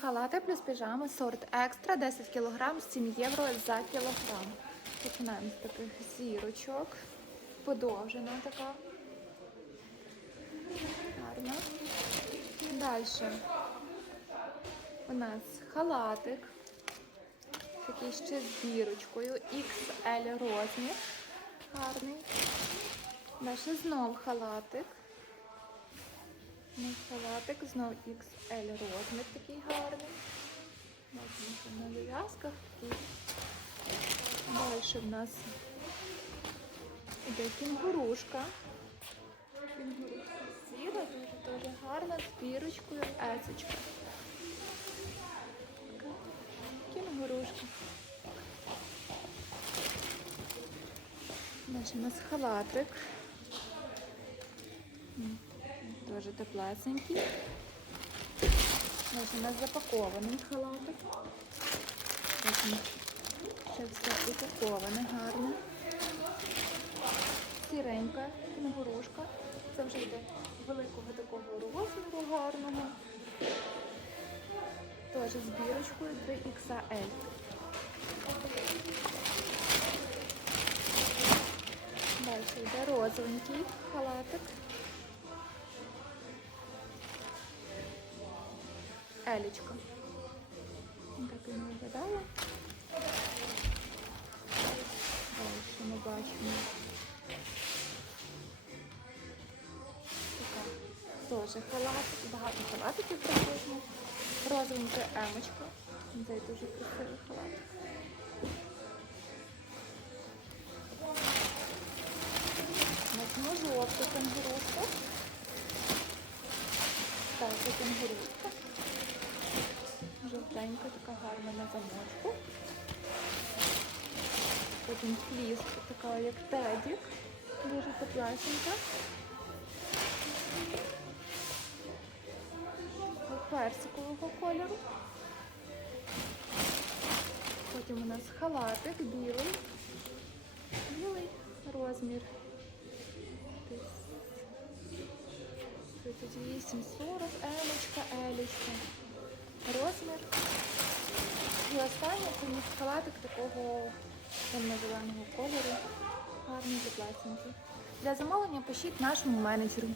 Халати плюс піжами, сорт екстра, 10 кг, 7 євро за кілограм. Починаємо з таких зірочок. Подовжена така. Гарно. Далі. У нас халатик. Такий ще з зірочкою. XL розмір. Гарний. Далі знов халатик. Знов халатик, знов XL розмір такий гарний. Бачимо, на зав'язках. Далі в нас іде кінгурушка. Кінгурушка сіра, дуже дуже гарна, з бірочкою, есочка. Кінгурушка. Далі у нас халатик. Дуже теплесенький. Далі у нас запакований халатик. Ще все упаковане, гарне. Сіренька, кінгурушка. Це вже йде великого такого розміру гарного. Теж з бірочкою 3XL. Далі йде розовенький халатик. Елічка. Так він виглядає. Далі ми бачимо. Така теж халат, багато халатиків практично. Розовенька емочка. Це дуже красивий халатик. Возьму жовту кенгурушку. Так, це кенгурушка. Жовтенька, така гарна на замочку. Потім фліс, така як тедік. Дуже теплесенька. Персикового кольору. Потім у нас халатик білий. Білий розмір. Десь 38, 40, елочка, елічка. Розмір. І останнє це халатик такого темно-зеленого кольору. Гарний заплатинки. Для замовлення пишіть нашому менеджеру.